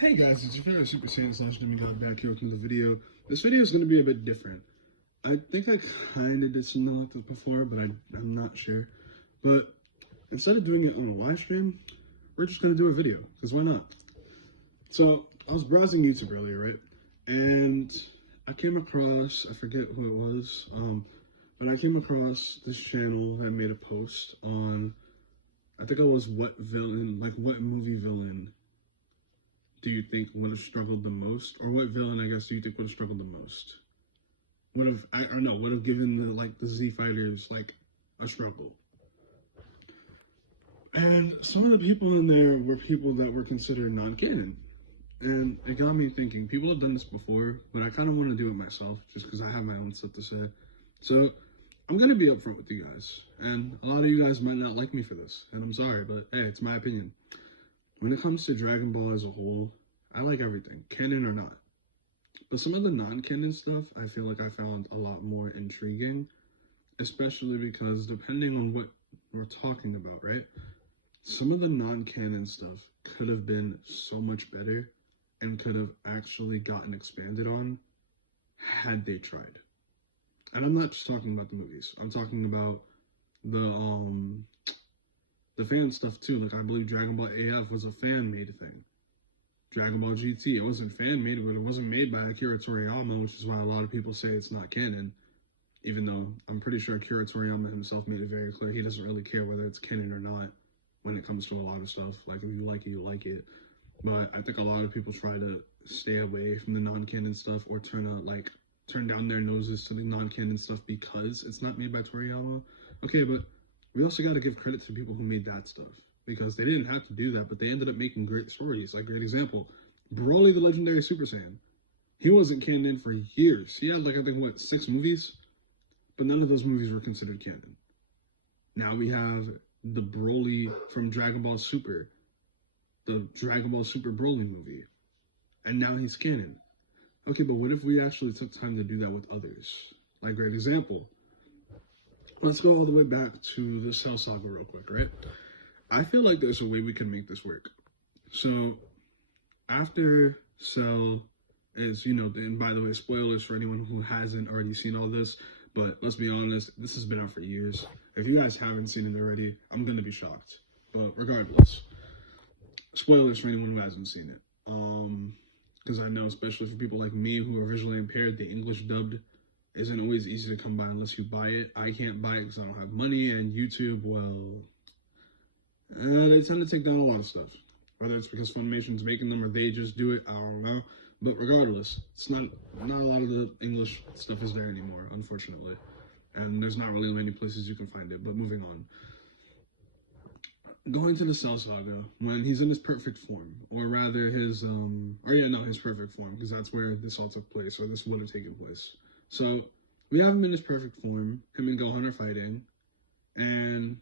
Hey guys, it's your favorite Super Saiyan slash Demigod back here with another video. This video is going to be a bit different. I think I kind of did something like this before, but I'm not sure. But instead of doing it on a live stream, we're just going to do a video, because why not? So, I was browsing YouTube earlier, right? And I came across, I forget who it was, but I came across this channel that made a post on, I think it was what movie villain do you think would have struggled the most, or what villain, I guess, do you think would have struggled the most? Would have given the Z fighters a struggle. And some of the people in there were people that were considered non-canon, and it got me thinking. People have done this before, but I kind of want to do it myself, just because I have my own stuff to say. So I'm gonna be upfront with you guys, and a lot of you guys might not like me for this, and I'm sorry, but hey, it's my opinion. When it comes to Dragon Ball as a whole, I like everything, canon or not. But some of the non-canon stuff, I feel like I found a lot more intriguing, especially because depending on what we're talking about, right? Some of the non-canon stuff could have been so much better and could have actually gotten expanded on had they tried. And I'm not just talking about the movies. I'm talking about the fan stuff too. Like, I believe Dragon Ball AF was a fan-made thing. Dragon Ball GT, it wasn't fan-made, but it wasn't made by Akira Toriyama, which is why a lot of people say it's not canon. Even though I'm pretty sure Akira Toriyama himself made it very clear he doesn't really care whether it's canon or not when it comes to a lot of stuff. Like, if you like it, you like it. But I think a lot of people try to stay away from the non-canon stuff or turn down their noses to the non-canon stuff because it's not made by Toriyama. Okay, but we also got to give credit to people who made that stuff, because they didn't have to do that, but they ended up making great stories. Like, great example, Broly the Legendary Super Saiyan. He wasn't canon for years. He had, I think, 6 movies? But none of those movies were considered canon. Now we have the Broly from Dragon Ball Super, the Dragon Ball Super Broly movie. And now he's canon. Okay, but what if we actually took time to do that with others? Like, great example. Let's go all the way back to the Cell Saga real quick, right? I feel like there's a way we can make this work. So, after Cell is, and by the way, spoilers for anyone who hasn't already seen all this, but let's be honest, this has been out for years. If you guys haven't seen it already, I'm going to be shocked. But regardless, spoilers for anyone who hasn't seen it. Because I know, especially for people like me who are visually impaired, the English dubbed isn't always easy to come by unless you buy it. I can't buy it because I don't have money, and YouTube, well, they tend to take down a lot of stuff. Whether it's because Funimation's making them or they just do it, I don't know. But regardless, it's not a lot of the English stuff is there anymore, unfortunately. And there's not really many places you can find it, but moving on. Going to the Cell Saga, when he's in his perfect form, or rather his perfect form, because that's where this all took place, or this would have taken place. So, we have him in his perfect form, him and Gohan are fighting, and,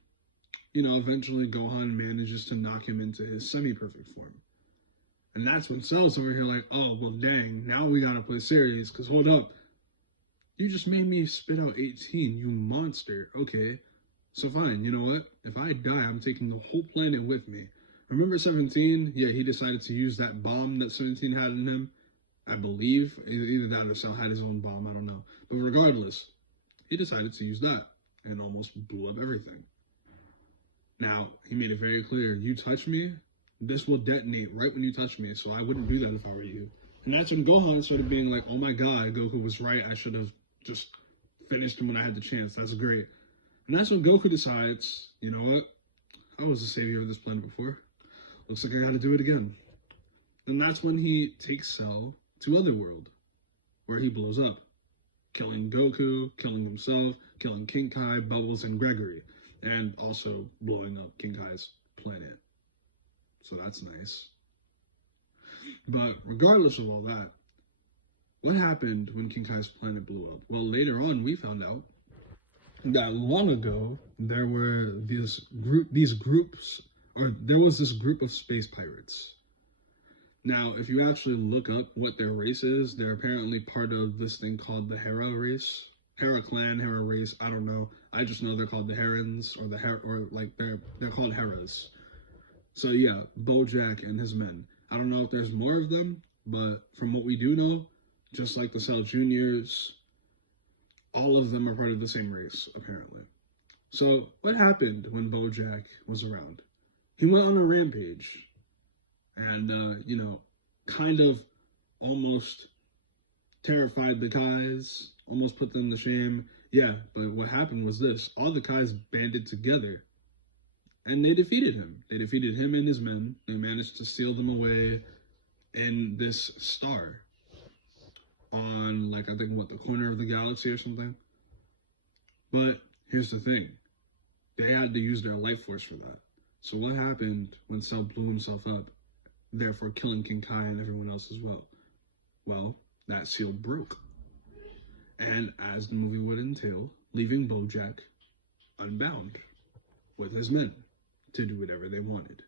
eventually Gohan manages to knock him into his semi-perfect form. And that's when Cell's over here like, oh, well, dang, now we gotta play serious, because hold up, you just made me spit out 18, you monster. Okay, so fine, you know what? If I die, I'm taking the whole planet with me. Remember 17? Yeah, he decided to use that bomb that 17 had in him. I believe, either that or Cell had his own bomb, I don't know. But regardless, he decided to use that and almost blew up everything. Now, he made it very clear, you touch me, this will detonate right when you touch me, so I wouldn't do that if I were you. And that's when Gohan started being like, oh my god, Goku was right, I should have just finished him when I had the chance, that's great. And that's when Goku decides, you know what, I was the savior of this planet before, looks like I gotta do it again. And that's when he takes Cell to Otherworld, where he blows up, killing Goku, killing himself, killing King Kai, Bubbles, and Gregory, and also blowing up King Kai's planet. So that's nice. But regardless of all that, what happened when King Kai's planet blew up? Well, later on, we found out that long ago, there were there was this group of space pirates. Now, if you actually look up what their race is, they're apparently part of this thing called the Hera race. Hera clan, Hera race, I don't know. I just know they're called the Herons, or they're called Heras. So yeah, Bojack and his men. I don't know if there's more of them, but from what we do know, just like the Cell Juniors, all of them are part of the same race, apparently. So, what happened when Bojack was around? He went on a rampage and, kind of almost terrified the Kais, almost put them to shame. Yeah, but what happened was this. All the Kais banded together and they defeated him. They defeated him and his men. They managed to seal them away in this star on, like, I think, what, the corner of the galaxy or something? But here's the thing. They had to use their life force for that. So what happened when Cell blew himself up, therefore killing King Kai and everyone else as well? Well, that seal broke. And as the movie would entail, leaving Bojack unbound with his men to do whatever they wanted.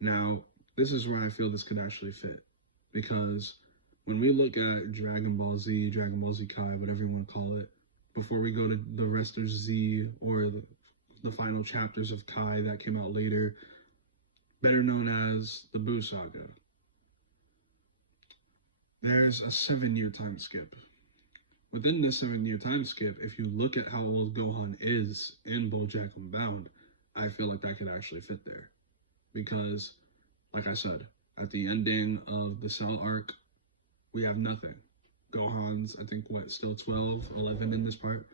Now, this is where I feel this could actually fit. Because when we look at Dragon Ball Z, Dragon Ball Z Kai, whatever you want to call it, before we go to the rest of Z or the final chapters of Kai that came out later, better known as the Buu Saga, there's a 7-year time skip. Within this 7-year time skip, if you look at how old Gohan is in BoJack Unbound, I feel like that could actually fit there. Because, like I said, at the ending of the Cell arc, we have nothing. Gohan's, I think, still 12, 11 in this part.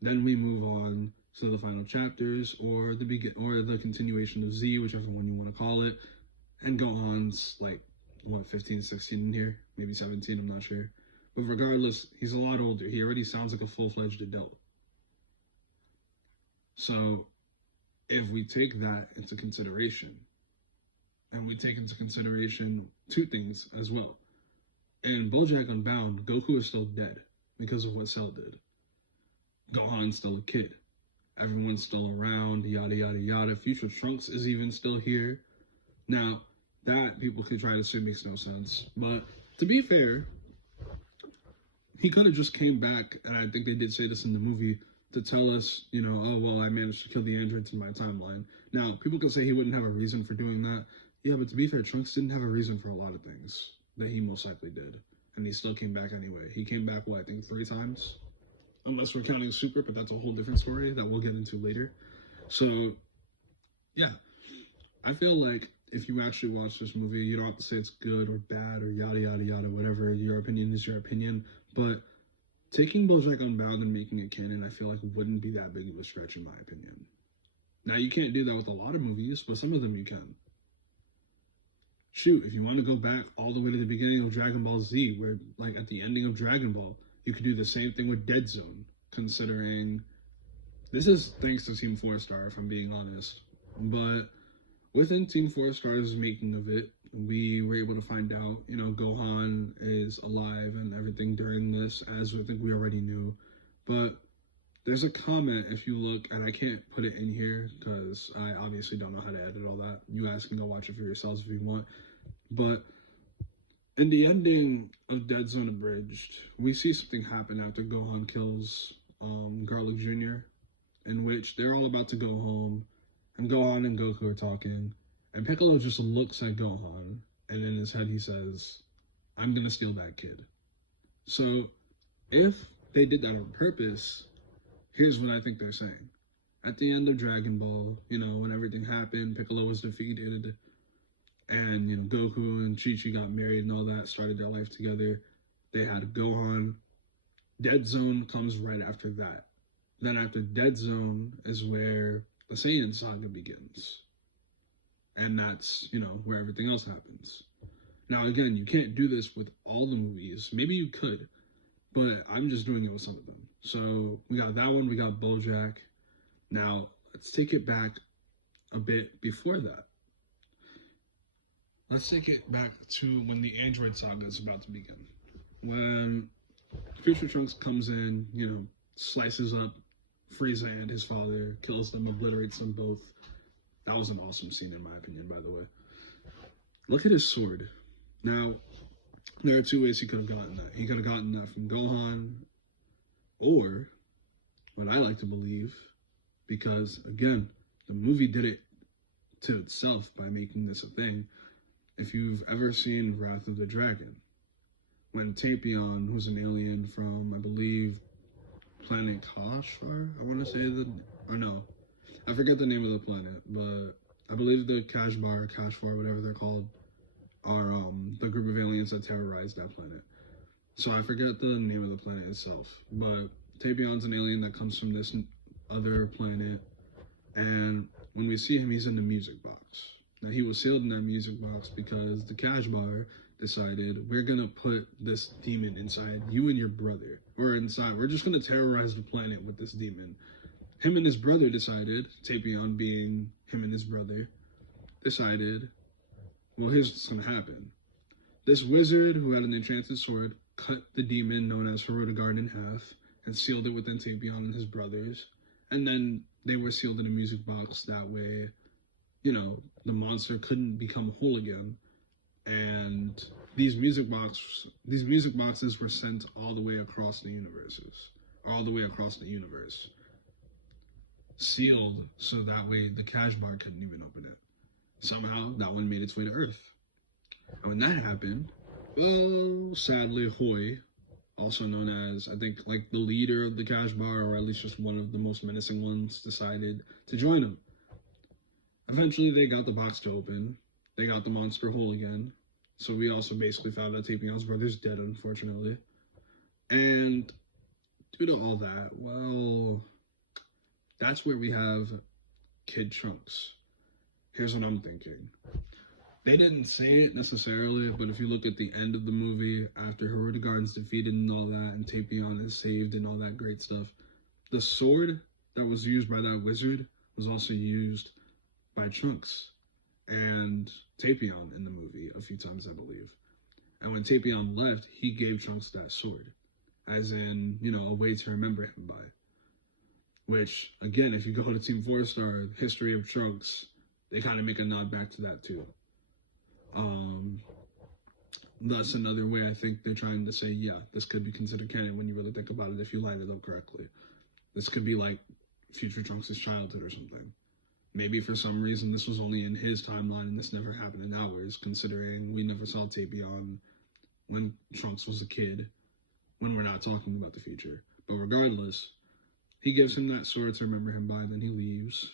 Then we move on to the final chapters, or the continuation of Z, whichever one you want to call it. And Gohan's, 15, 16 in here? Maybe 17, I'm not sure. But regardless, he's a lot older. He already sounds like a full-fledged adult. So, if we take that into consideration, and we take into consideration two things as well. In BoJack Unbound, Goku is still dead because of what Cell did. Gohan's still a kid. Everyone's still around, yada, yada, yada. Future Trunks is even still here. Now, that people could try to say makes no sense. But to be fair, he could have just came back, and I think they did say this in the movie, to tell us, oh, well, I managed to kill the androids in my timeline. Now, people could say he wouldn't have a reason for doing that. Yeah, but to be fair, Trunks didn't have a reason for a lot of things that he most likely did. And he still came back anyway. He came back, I think 3 times? Unless we're counting Super, but that's a whole different story that we'll get into later. So, yeah. I feel like if you actually watch this movie, you don't have to say it's good or bad or yada, yada, yada, whatever. Your opinion is your opinion. But taking BoJack Unbound and making it canon, I feel like wouldn't be that big of a stretch in my opinion. Now, you can't do that with a lot of movies, but some of them you can. Shoot, if you want to go back all the way to the beginning of Dragon Ball Z, where, at the ending of Dragon Ball, you could do the same thing with Dead Zone, considering this is thanks to Team 4 Star, if I'm being honest. But within Team 4 Star's making of it, we were able to find out, Gohan is alive and everything during this, as I think we already knew. But there's a comment, if you look, and I can't put it in here because I obviously don't know how to edit all that. You guys can go watch it for yourselves if you want. But in the ending of Dead Zone Abridged, we see something happen after Gohan kills Garlic Jr., in which they're all about to go home, and Gohan and Goku are talking, and Piccolo just looks at Gohan, and in his head he says, "I'm gonna steal that kid." So, if they did that on purpose, here's what I think they're saying. At the end of Dragon Ball, when everything happened, Piccolo was defeated, and, Goku and Chi-Chi got married and all that, started their life together. They had Gohan. Dead Zone comes right after that. Then after Dead Zone is where the Saiyan Saga begins. And that's, where everything else happens. Now, again, you can't do this with all the movies. Maybe you could, but I'm just doing it with some of them. So we got that one, we got BoJack. Now, let's take it back a bit before that. Let's take it back to when the Android Saga is about to begin. When Future Trunks comes in, slices up Frieza and his father, kills them, obliterates them both. That was an awesome scene in my opinion, by the way. Look at his sword. Now, there are 2 ways he could have gotten that. He could have gotten that from Gohan, or what I like to believe, because, again, the movie did it to itself by making this a thing, if you've ever seen Wrath of the Dragon, when Tapion, who's an alien from, I believe, planet Kashfar, I want to say or no, I forget the name of the planet, but I believe the Kashfar, whatever they're called, are the group of aliens that terrorized that planet. So I forget the name of the planet itself, but Tapion's an alien that comes from this other planet, and when we see him, he's in the music box. Now, he was sealed in that music box because the Kashbar decided, we're gonna put this demon inside you and your brother, or inside, we're just gonna terrorize the planet with this demon. Him and his brother decided, Tapion being him and his brother, decided, well, here's what's gonna happen. This wizard who had an enchanted sword cut the demon known as Herodegard in half and sealed it within Tapion and his brothers, and then they were sealed in a music box. That way, you know, the monster couldn't become whole again. And these music boxes were sent all the way across the universe, sealed so that way the Kashbar couldn't even open it. Somehow that one made its way to Earth. And when that happened, well, sadly, Hoy, also known as, I think, like the leader of the Kashbar, or at least just one of the most menacing ones, decided to join him. Eventually, they got the box to open. They got the monster whole again. So we also basically found out Tapion's brother's dead, unfortunately. And due to all that, well, that's where we have Kid Trunks. Here's what I'm thinking. They didn't say it necessarily, but if you look at the end of the movie, after Herodegard's defeated and all that, and Tapion is saved and all that great stuff, the sword that was used by that wizard was also used by Trunks and Tapion in the movie a few times, I believe. And when Tapion left, he gave Trunks that sword, as in, you know, a way to remember him by. Which, again, if you go to Team 4-Star, History of Trunks, they kind of make a nod back to that too. That's another way I think they're trying to say, yeah, this could be considered canon when you really think about it, if you line it up correctly. This could be like future Trunks' childhood or something. Maybe for some reason this was only in his timeline and this never happened in ours, considering we never saw Tapion when Trunks was a kid, when we're not talking about the future. But regardless, he gives him that sword to remember him by, then he leaves.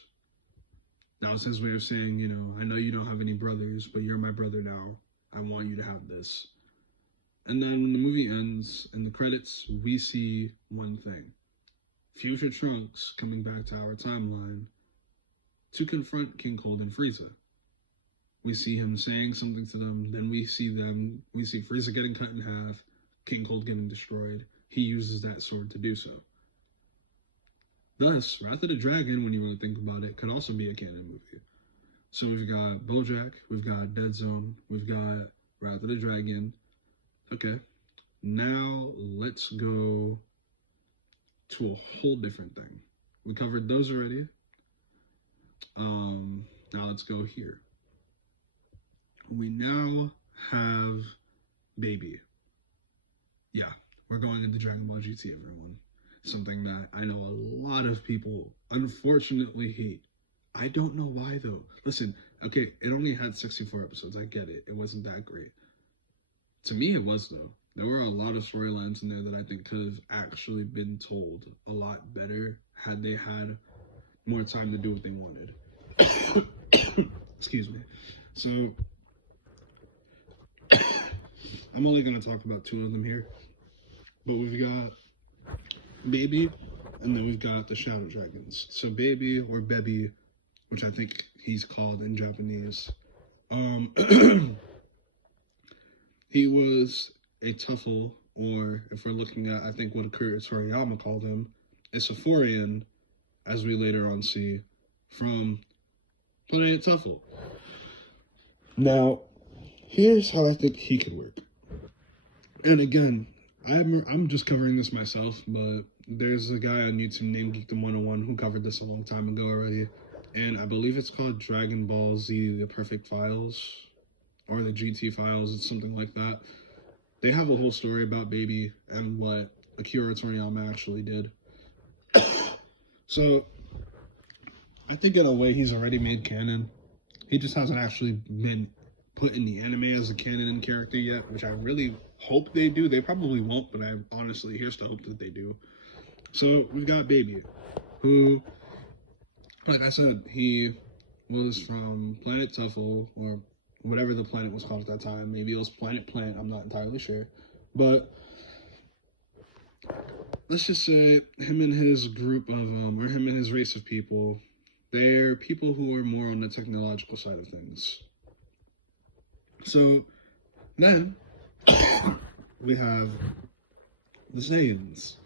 That was his way of saying, you know, I know you don't have any brothers, but you're my brother now. I want you to have this. And then when the movie ends, in the credits, we see one thing. Future Trunks coming back to our timeline to confront King Cold and Frieza. We see him saying something to them, then we see Frieza getting cut in half, King Cold getting destroyed. He uses that sword to do so. Thus, Wrath of the Dragon, when you really think about it, could also be a canon movie. So we've got BoJack, we've got Dead Zone, we've got Wrath of the Dragon. Okay, now let's go to a whole different thing. We covered those already. Now let's go here. We now have Baby. Yeah, we're going into Dragon Ball GT, everyone. Something that I know a lot of people unfortunately hate. I don't know why though. Listen, okay, it only had 64 episodes. I get it. It wasn't that great. To me, it was though. There were a lot of storylines in there that I think could have actually been told a lot better had they had more time to do what they wanted. Excuse me. So, I'm only going to talk about two of them here. But we've got Baby, and then we've got the Shadow Dragons. So Baby, or Bebi, which I think he's called in Japanese. He was a Tuffle, or if we're looking at, I think what Akira Toriyama called him, a Sephorian, as we later on see, from Planet Tuffle. Now, here's how I think he could work. And again, I'm just covering this myself, but there's a guy on YouTube named Geekdom101 who covered this a long time ago already, and I believe it's called Dragon Ball Z, The Perfect Files, or the GT Files, it's something like that. They have a whole story about Baby and what Akira Toriyama actually did. So, I think in a way he's already made canon. He just hasn't actually been put in the anime as a canon character yet, which I really hope they do. They probably won't, but I honestly, here's to hope that they do. So we've got Baby, who, like I said, he was from Planet Tuffle, or whatever the planet was called at that time. Maybe it was Planet Plant, I'm not entirely sure. But let's just say him and his group of, or him and his race of people, they're people who are more on the technological side of things. So then we have the Saiyans,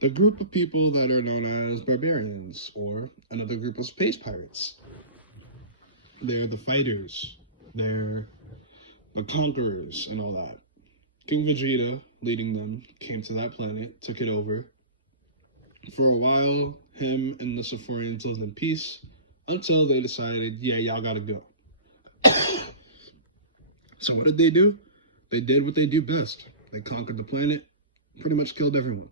the group of people that are known as barbarians, or another group of space pirates. They're the fighters, they're the conquerors, and all that. King Vegeta, leading them, came to that planet, took it over. For a while, him and the Sephorians lived in peace, until they decided, yeah, y'all gotta go. So what did they do? They did what they do best. They conquered the planet, pretty much killed everyone.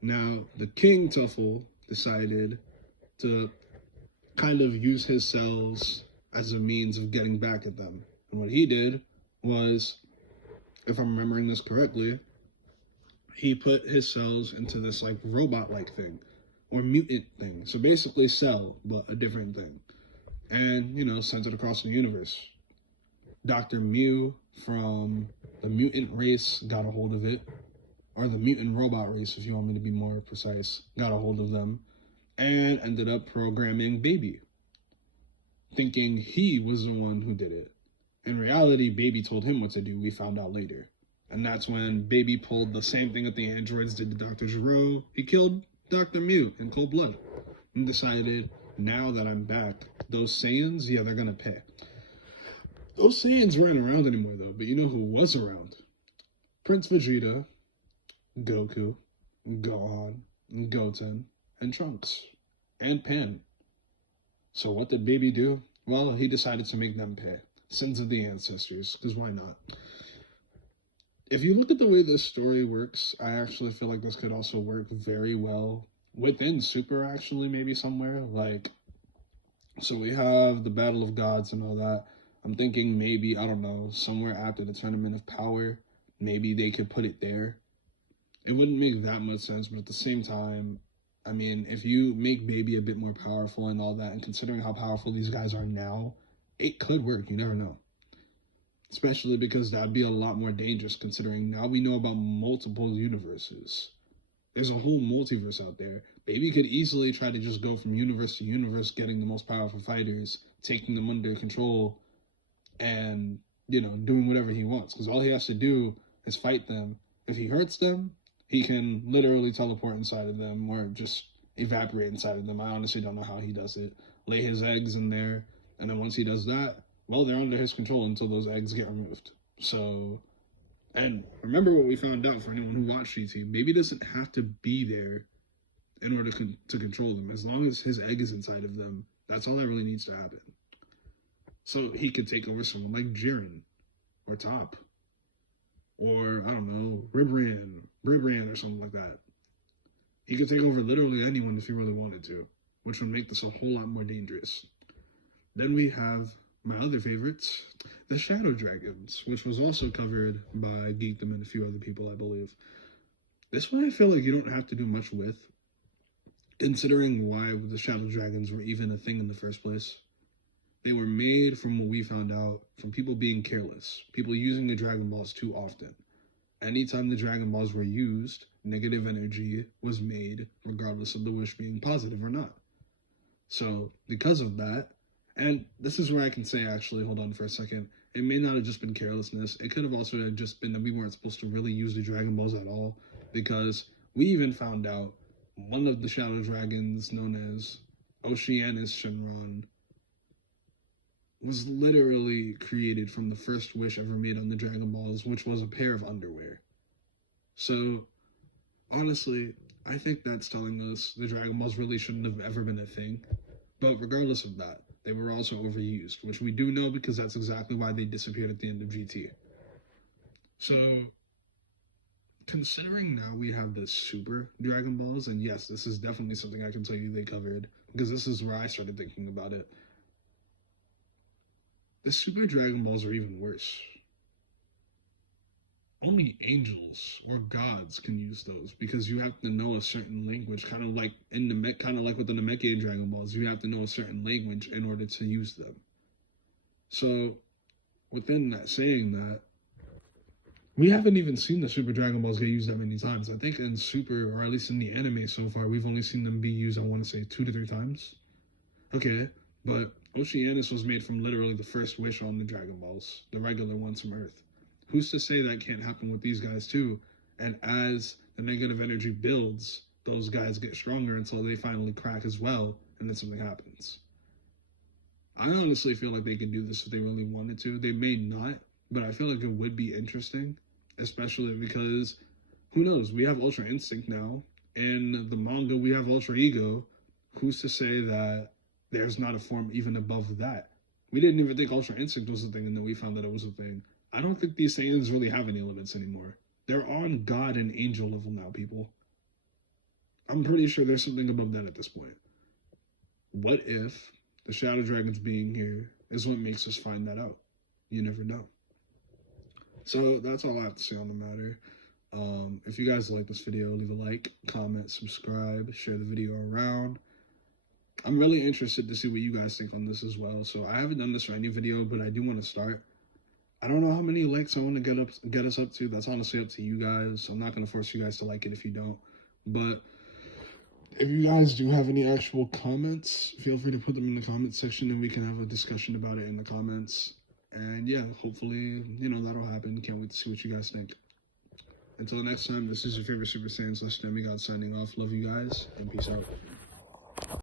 Now, the King Tuffle decided to kind of use his cells as a means of getting back at them. And what he did was, if I'm remembering this correctly, he put his cells into this like robot-like thing, or mutant thing. So basically Cell, but a different thing. And, you know, sent it across the universe. Dr. Mew from the mutant race got a hold of it, or the mutant robot race, if you want me to be more precise, got a hold of them, and ended up programming Baby, thinking he was the one who did it. In reality, Baby told him what to do, we found out later. And that's when Baby pulled the same thing that the androids did to Dr. Gero. He killed Dr. Mew in cold blood, and decided, now that I'm back, those Saiyans, yeah, they're gonna pay. Those Saiyans weren't around anymore, though, but you know who was around? Prince Vegeta, Goku, Gohan, Goten, and Trunks, and Pan. So what did Baby do? Well, he decided to make them pay. Sins of the ancestors, because why not? If you look at the way this story works, I actually feel like this could also work very well within Super, actually, maybe somewhere. Like, so we have the Battle of Gods and all that. I'm thinking maybe, I don't know, somewhere after the Tournament of Power, maybe they could put it there. It wouldn't make that much sense, but at the same time, I mean, if you make Baby a bit more powerful and all that, and considering how powerful these guys are now, it could work, you never know. Especially because that'd be a lot more dangerous, considering now we know about multiple universes. There's a whole multiverse out there. Baby could easily try to just go from universe to universe, getting the most powerful fighters, taking them under control, and, you know, doing whatever he wants. Because all he has to do is fight them. If he hurts them, he can literally teleport inside of them, or just evaporate inside of them. I honestly don't know how he does it. Lay his eggs in there, and then once he does that, well, they're under his control until those eggs get removed. So, and remember what we found out for anyone who watched GT. Baby doesn't have to be there in order to control them. As long as his egg is inside of them, that's all that really needs to happen. So he could take over someone like Jiren, or Top, or, I don't know, Ribran, or something like that. He could take over literally anyone if he really wanted to, which would make this a whole lot more dangerous. Then we have my other favorites, the Shadow Dragons, which was also covered by Geekdom and a few other people, I believe. This one I feel like you don't have to do much with, considering why the Shadow Dragons were even a thing in the first place. They were made, from what we found out, from people being careless, people using the Dragon Balls too often. Anytime the Dragon Balls were used, negative energy was made, regardless of the wish being positive or not. So, because of that, and this is where I can say, actually, hold on for a second, it may not have just been carelessness, it could have also just been that we weren't supposed to really use the Dragon Balls at all, because we even found out one of the Shadow Dragons, known as Oceanus Shenron, was literally created from the first wish ever made on the Dragon Balls, which was a pair of underwear. So, honestly, I think that's telling us the Dragon Balls really shouldn't have ever been a thing. But regardless of that, they were also overused, which we do know because that's exactly why they disappeared at the end of GT. So, considering now we have the Super Dragon Balls, and yes, this is definitely something I can tell you they covered, because this is where I started thinking about it. The Super Dragon Balls are even worse. Only angels or gods can use those because you have to know a certain language, kind of like in the kind of like with the Namekian Dragon Balls. You have to know a certain language in order to use them. So, within that saying that, we haven't even seen the Super Dragon Balls get used that many times. I think in Super, or at least in the anime so far, we've only seen them be used, I want to say, 2 to 3 times. Okay, but Oceanus was made from literally the first wish on the Dragon Balls, the regular ones from Earth. Who's to say that can't happen with these guys too? And as the negative energy builds, those guys get stronger until they finally crack as well, and then something happens. I honestly feel like they could do this if they really wanted to. They may not, but I feel like it would be interesting, especially because, who knows, we have Ultra Instinct now. In the manga, we have Ultra Ego. Who's to say that there's not a form even above that? We didn't even think Ultra Instinct was a thing, and then we found that it was a thing. I don't think these Saiyans really have any limits anymore. They're on God and Angel level now, people. I'm pretty sure there's something above that at this point. What if the Shadow Dragons being here is what makes us find that out? You never know. So that's all I have to say on the matter. If you guys like this video, leave a like, comment, subscribe, share the video around. I'm really interested to see what you guys think on this as well. So I haven't done this for any video, but I do want to start. I don't know how many likes I want to get us up to. That's honestly up to you guys. I'm not going to force you guys to like it if you don't. But if you guys do have any actual comments, feel free to put them in the comment section and we can have a discussion about it in the comments. And yeah, hopefully, that'll happen. Can't wait to see what you guys think. Until next time, this is your favorite Super Saiyan / Demigod signing off. Love you guys, and peace out.